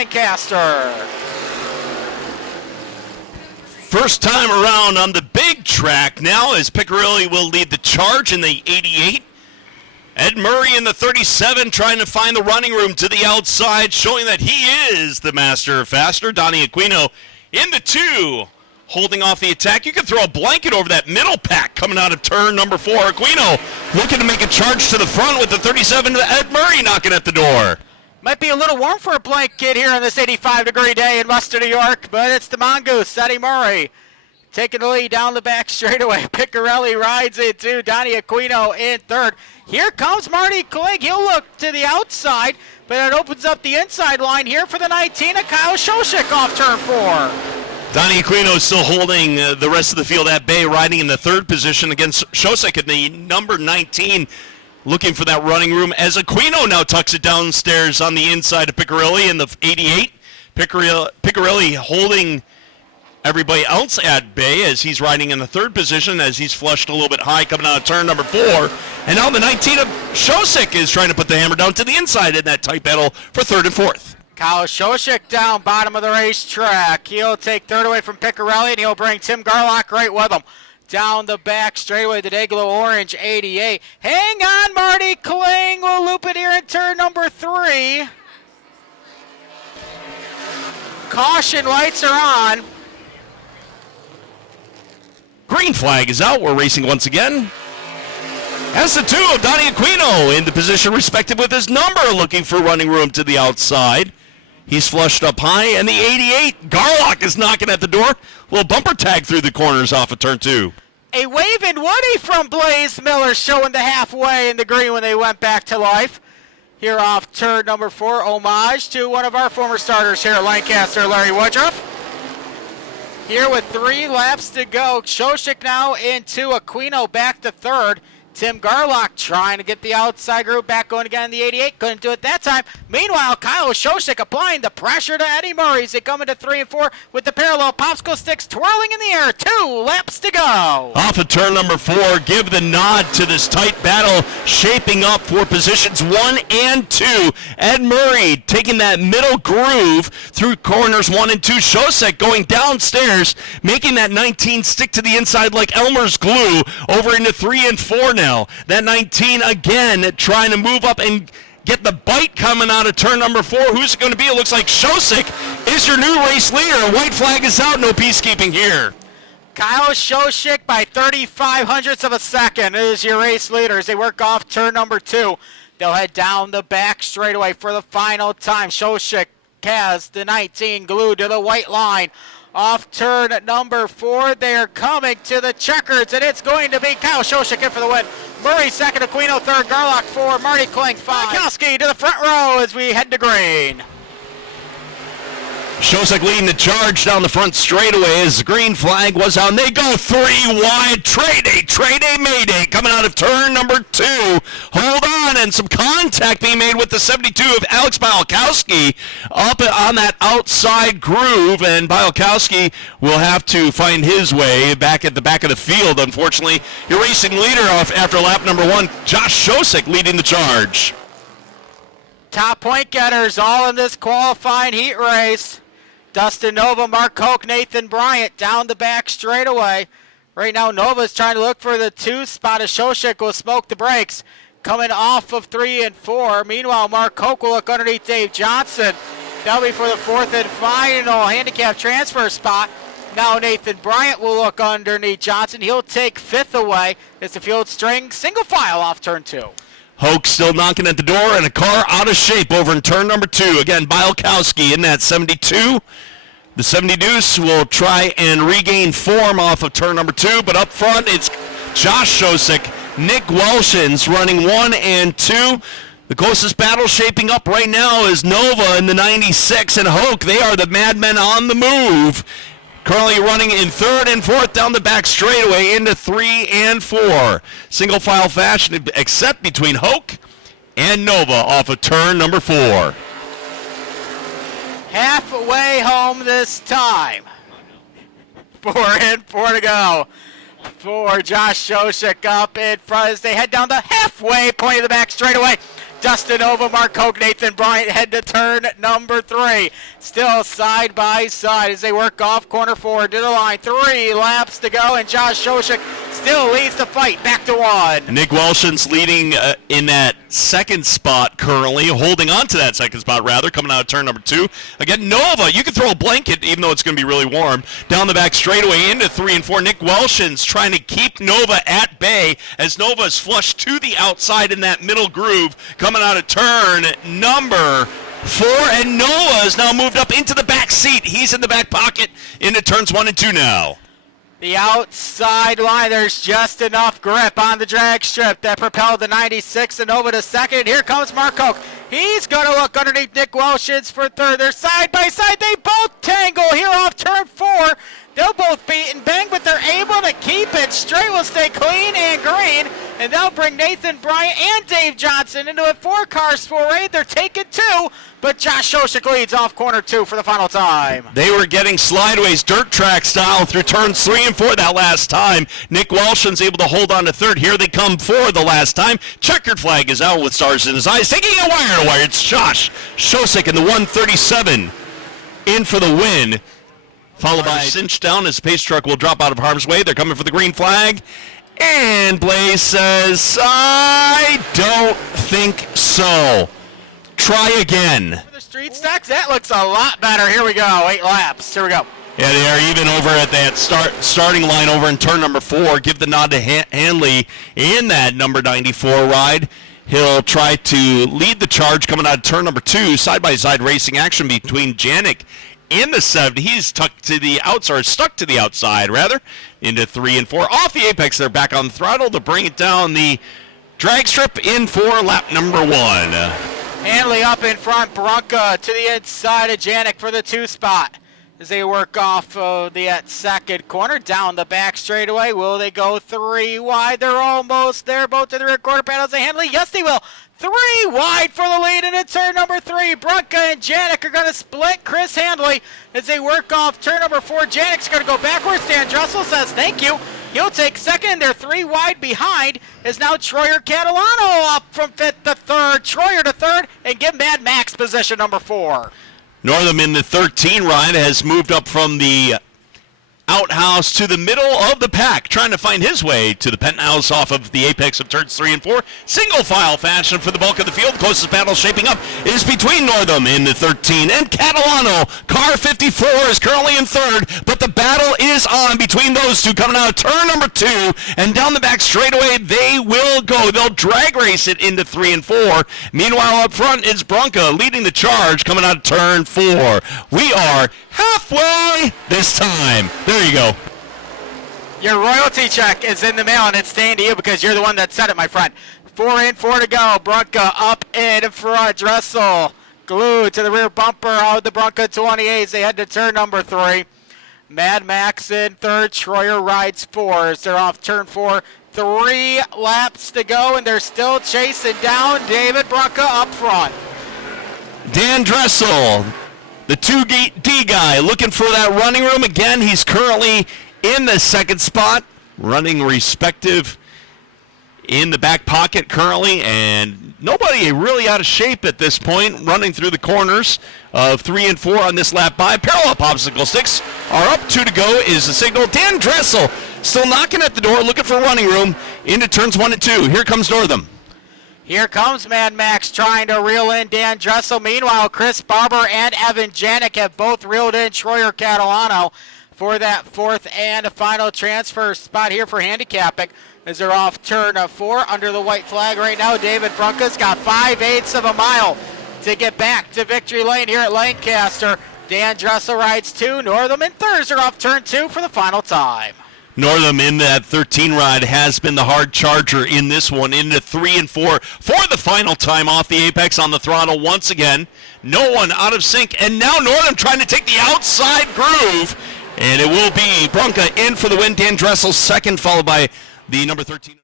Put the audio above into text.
Lancaster. First time around on the big track now as Piccirilli will lead the charge in the 88. Ed Murray in the 37 trying to find the running room to the outside, showing that he is the master of faster. Donnie Aquino in the 2, holding off the attack. You can throw a blanket over that middle pack coming out of turn number 4. Aquino looking to make a charge to the front with the 37. Ed Murray knocking at the door. Might be a little warm for a blanket here on this 85-degree day in Western New York, but it's the Mongoose, Eddie Murray, taking the lead down the back straightaway. Piccirilli rides it to Donnie Aquino in third. Here comes Marty Clegg. He'll look to the outside, but it opens up the inside line here for the 19 of Kyle Shosik off turn 4. Donnie Aquino is still holding the rest of the field at bay, riding in the 3rd position against Shosik in the number 19. Looking for that running room as Aquino now tucks it downstairs on the inside of Piccirilli in the 88. Piccirilli holding everybody else at bay as he's riding in the 3rd position as he's flushed a little bit high coming out of turn number 4. And now the 19 of Shosik is trying to put the hammer down to the inside in that tight battle for 3rd and 4th. Kyle Shosik down bottom of the racetrack. He'll take 3rd away from Piccirilli, and he'll bring Tim Garlock right with him. Down the back straightaway, the Dayglow Orange 88. Hang on, Marty Kling. We'll loop it here in turn number 3. Caution lights are on. Green flag is out. We're racing once again. As the 2 of Donnie Aquino into position respected with his number, looking for running room to the outside. He's flushed up high, and the 88, Garlock is knocking at the door. Little bumper tag through the corners off of turn 2. A waving Woody from Blaze Miller showing the halfway in the green when they went back to life. Here off turn number 4, homage to one of our former starters here at Lancaster, Larry Woodruff. Here with 3 laps to go. Shosik now into Aquino back to 3rd. Tim Garlock trying to get the outside group back going again in the 88. Couldn't do it that time. Meanwhile, Kyle Shosik applying the pressure to Eddie Murray as they come into 3 and 4 with the parallel popsicle sticks twirling in the air. 2 laps to go. Off of turn number 4, give the nod to this tight battle shaping up for positions 1 and 2. Ed Murray taking that middle groove through corners 1 and 2. Shosik going downstairs, making that 19 stick to the inside like Elmer's glue over into 3 and 4 now. That 19 again trying to move up and get the bite coming out of turn number 4. Who's it going to be? It looks like Shosik is your new race leader. White flag is out. No peacekeeping here. Kyle Shosik by 35 hundredths of a second is your race leader as they work off turn number 2. They'll head down the back straightaway for the final time. Shosik has the 19 glued to the white line. Off turn number 4, they're coming to the checkers, and it's going to be Kyle Shosik in for the win. Murray second, Aquino third, Garlock 4, Marty Kling 5. Kowski to the front row as we head to green. Shosik leading the charge down the front straightaway as the green flag was out. And they go 3 wide. Trade day, mayday. Coming out of turn number 2. Hold on, and some contact being made with the 72 of Alex Bialkowski up on that outside groove. And Bialkowski will have to find his way back at the back of the field. Unfortunately, your racing leader off after lap number 1, Josh Shosik leading the charge. Top point getters all in this qualifying heat race. Dustin Nova, Mark Koch, Nathan Bryant down the back straightaway. Right now, Nova's trying to look for the 2 spot as Shosik will smoke the brakes. Coming off of 3 and 4. Meanwhile, Mark Koch will look underneath Dave Johnson. That'll be for the 4th and final handicap transfer spot. Now Nathan Bryant will look underneath Johnson. He'll take 5th away as the field string single file off turn 2. Hoke still knocking at the door, and a car out of shape over in turn number 2. Again, Bialkowski in that 72. The 70 Deuce will try and regain form off of turn number 2, but up front it's Josh Shosik, Nick Welshins running 1 and 2. The closest battle shaping up right now is Nova in the 96 and Hoke. They are the madmen on the move. Currently running in 3rd and 4th down the back straightaway into 3 and 4. Single file fashion except between Hoke and Nova off of turn number 4. Halfway home this time. 4 and 4 to go for Josh Shosik up in front as they head down the halfway point of the back straightaway. Dustin Nova, Mark Hoke, Nathan Bryant head to turn number 3. Still side by side as they work off corner 4 to the line. 3 laps to go, and Josh Shosik still leads the fight back to 1. Nick Welshon's leading in that second spot currently, holding on to that second spot rather, coming out of turn number 2. Again, Nova, you can throw a blanket even though it's going to be really warm. Down the back straightaway into 3 and 4. Nick Welshon's trying to keep Nova at bay as Nova is flushed to the outside in that middle groove, coming out of turn number 4, and Noah is now moved up into the back seat. He's in the back pocket into turns 1 and 2 now. The outside line, there's just enough grip on the drag strip that propelled the 96 and over to second. Here comes Mark Hoke. He's going to look underneath Nick Welshons for third. They're side by side. They both tangle here off turn 4. They'll both beat and bang, but they're able to keep it straight. Will stay clean and green, and they'll bring Nathan Bryant and Dave Johnson into a 4-car foray. They're taking 2, but Josh Shosik leads off corner 2 for the final time. They were getting slideways, dirt track style through turns 3 and 4 that last time. Nick Welshon's able to hold on to third. Here they come for the last time. Checkered flag is out with stars in his eyes. Taking a wire to wire. It's Josh Shosik in the 137 in for the win. Followed by cinch down as the pace truck will drop out of harm's way. They're coming for the green flag. And Blaze says, I don't think so. Try again. For the street stocks, that looks a lot better. Here we go, 8 laps. Here we go. Yeah, they are even over at that starting line over in turn number 4. Give the nod to Hanley in that number 94 ride. He'll try to lead the charge coming out of turn number 2. Side-by-side racing action between Janik in the 7. He's stuck to the outside, rather, into 3 and 4. Off the apex, they're back on the throttle to bring it down the drag strip in for lap number 1. Hanley up in front, Brunka to the inside of Janik for the 2 spot. As they work off the second corner, down the back straightaway. Will they go 3 wide? They're almost there, both to the rear quarter panels of Hanley. Yes, they will. 3 wide for the lead into turn number 3. Brunka and Janik are going to split Chris Handley as they work off turn number 4. Janik's going to go backwards. Dan Dressel says thank you. He'll take second. They're 3 wide behind. Is now Troyer Catalano up from 5th to 3rd. Troyer to 3rd, and give Mad Max position number 4. Northam in the 13 ride has moved up from the outhouse to the middle of the pack, trying to find his way to the penthouse off of the apex of turns 3 and 4. Single file fashion for the bulk of the field. Closest battle shaping up is between Northam in the 13 and Catalano. Car 54 is currently in 3rd, but the battle is on between those two coming out of turn number 2, and down the back straightaway they will go. They'll drag race it into 3 and 4. Meanwhile, up front is Brunka leading the charge coming out of turn 4. We are halfway this time. There you go. Your royalty check is in the mail, and it's staying to you because you're the one that said it, my friend. 4 in, 4 to go. Brunka up in front. Dressel glued to the rear bumper of the Brunka 28s. They head to turn number 3. Mad Max in 3rd. Troyer rides 4 as they're off turn 4. 3 laps to go, and they're still chasing down David Brunka up front. Dan Dressel, the 2D guy, looking for that running room. Again, he's currently in the 2nd spot, running respective in the back pocket currently, and nobody really out of shape at this point, running through the corners of 3 and 4 on this lap by. Parallel popsicle sticks are up, 2 to go is the signal. Dan Dressel still knocking at the door, looking for running room into turns 1 and 2. Here comes Northam. Here comes Mad Max trying to reel in Dan Dressel. Meanwhile, Chris Barber and Evan Janik have both reeled in Troyer Catalano for that 4th and final transfer spot here for handicapping as they're off turn 4 under the white flag right now. David Brunka's got 5/8 of a mile to get back to victory lane here at Lancaster. Dan Dressel rides 2. Northam and Thurs are off turn 2 for the final time. Northam in that 13 ride has been the hard charger in this one, into 3 and 4 for the final time off the apex on the throttle once again. No one out of sync, and now Northam trying to take the outside groove, and it will be Brunka in for the win. Dan Dressel second, followed by the number 13.